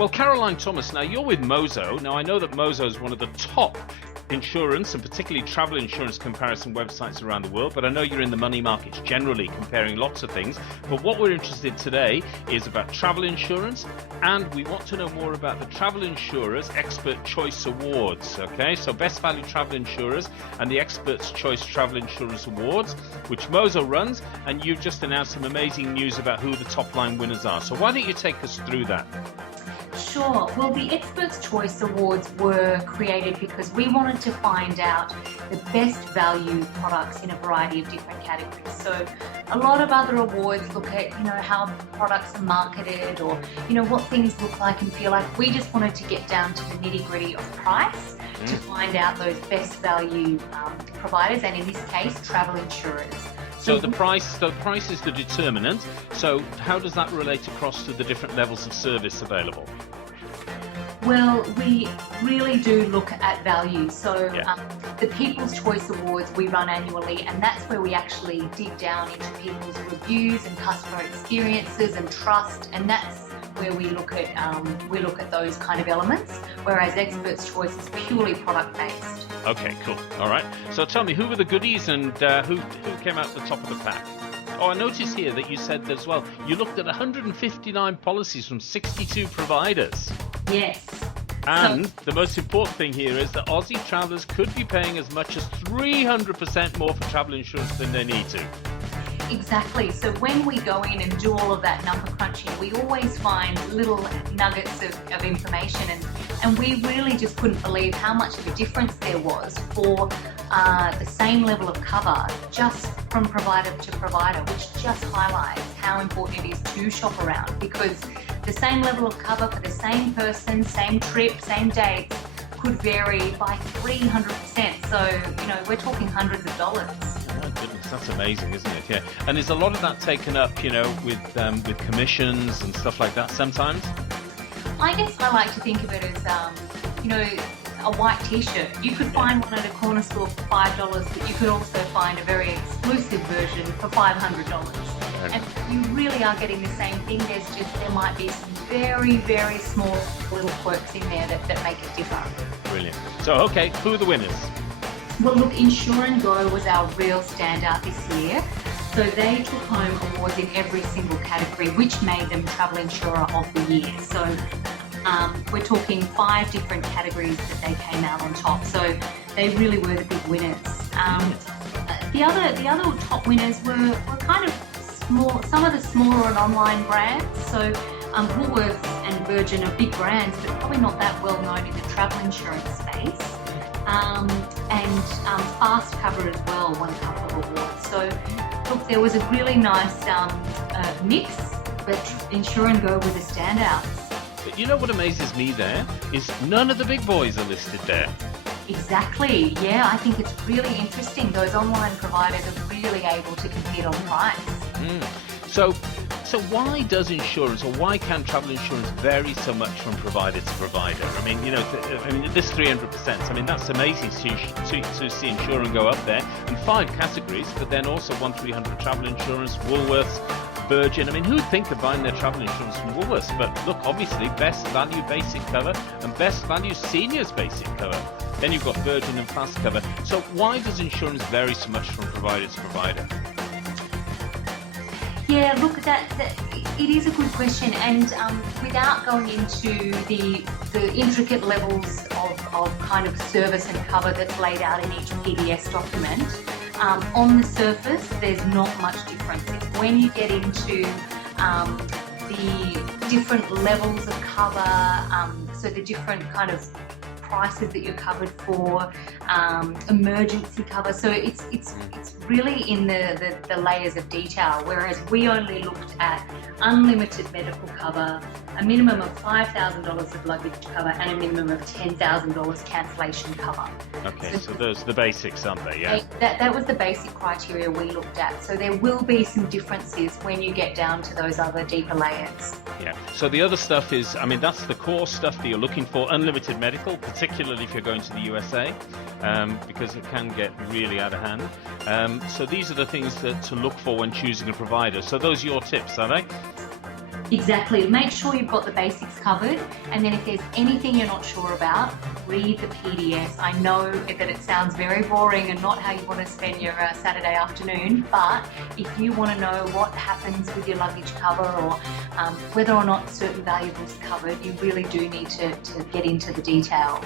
Well, Caroline Thomas, now you're with Mozo. Now I know that Mozo is one of the top insurance and particularly travel insurance comparison websites around the world, but I know you're in the money markets generally comparing lots of things. But what we're interested in today is about travel insurance, and we want to know more about the Travel Insurers Expert Choice Awards. Okay, so Best Value Travel Insurers and the Expert's Choice Travel Insurers Awards, which Mozo runs, and you've just announced some amazing news about who the top line winners are. So why don't you take us through that? Sure. Well, the Experts' Choice Awards were created because we wanted to find out the best value products in a variety of different categories. So a lot of other awards look at, how products are marketed or, what things look like and feel like. We just wanted to get down to the nitty-gritty of price to find out those best value providers, and in this case, travel insurers. So the price is the determinant. So how does that relate across to the different levels of service available? Well, we really do look at value. So the People's Choice Awards we run annually, and that's where we actually dig down into people's reviews and customer experiences and trust, and that's where we look at those kind of elements, whereas Experts' Choice is purely product based. Okay, cool. All right. So tell me, who were the goodies and who came out the top of the pack? Oh, I noticed here that you said that as well. You looked at 159 policies from 62 providers. Yes. And the most important thing here is that Aussie travellers could be paying as much as 300% more for travel insurance than they need to. Exactly. So when we go in and do all of that number crunching, we always find little nuggets of information, and we really just couldn't believe how much of a difference there was for the same level of cover just from provider to provider, which just highlights how important it is to shop around, because the same level of cover for the same person, same trip, same dates could vary by 300%. So, we're talking hundreds of dollars. My goodness, that's amazing, isn't it? Yeah. And is a lot of that taken up, with commissions and stuff like that sometimes? I guess I like to think of it as, a white t-shirt. You could find one at a corner store for $5, but you could also find a very exclusive version for $500. And you really are getting the same thing. There might be some very, very small little quirks in there that make it differ. Brilliant. So, okay, who are the winners? Well, look, Insurers Go was our real standout this year. So they took home awards in every single category, which made them Travel Insurer of the Year. So we're talking 5 different categories that they came out on top. So they really were the big winners. The other top winners were kind of small, some of the smaller and online brands. So Woolworths and Virgin are big brands, but probably not that well known in the travel insurance space. And Fast Cover as well won a couple of awards. So look, there was a really nice mix, but Insurers Go were the standouts. But you know what amazes me there is none of the big boys are listed there. Exactly. Yeah, I think it's really interesting. Those online providers are really able to compete on price. So why does insurance, or why can travel insurance vary so much from provider to provider? I mean, this 300%. I mean, that's amazing to see Insurers Go up there, and 5 categories, but then also 1-300 travel insurance, Woolworths, Virgin. I mean, who'd think of buying their travel insurance from Woolworths? But look, obviously, best value basic cover and best value seniors basic cover. Then you've got Virgin and Fast Cover. So why does insurance vary so much from provider to provider? Yeah, look, it is a good question, and without going into the intricate levels of kind of service and cover that's laid out in each PDS document, on the surface, there's not much difference. It's when you get into the different levels of cover, so the different kind of prices that you're covered for, emergency cover. So it's really in the layers of detail, whereas we only looked at unlimited medical cover, a minimum of $5,000 of luggage cover, and a minimum of $10,000 cancellation cover. Okay, so those are the basics, aren't they? Yeah. That was the basic criteria we looked at. So there will be some differences when you get down to those other deeper layers. Yeah. So the other stuff is, I mean, that's the core stuff that you're looking for. Unlimited medical, particularly if you're going to the USA, because it can get really out of hand. So these are the things to look for when choosing a provider. So those are your tips, are they? Exactly. Make sure you've got the basics covered, and then if there's anything you're not sure about, read the PDS. I know that it sounds very boring and not how you want to spend your Saturday afternoon, but if you want to know what happens with your luggage cover or whether or not certain valuables are covered, you really do need to get into the detail.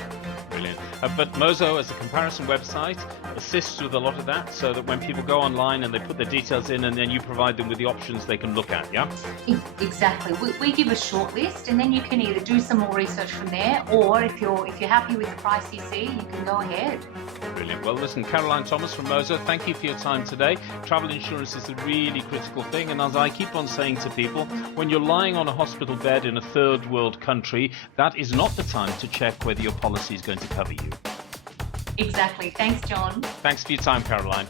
Brilliant. But Mozo, as a comparison website, assists with a lot of that, so that when people go online and they put their details in, and then you provide them with the options they can look at, yeah? Exactly. We give a short list, and then you can either do some more research from there, or if you're happy with the price you see, you can go ahead. Brilliant. Well, listen, Caroline Thomas from Mozo, thank you for your time today. Travel insurance is a really critical thing, and as I keep on saying to people, when you're lying on a hospital bed in a third world country, that is not the time to check whether your policy is going to cover you. Exactly. Thanks, John. Thanks for your time, Caroline.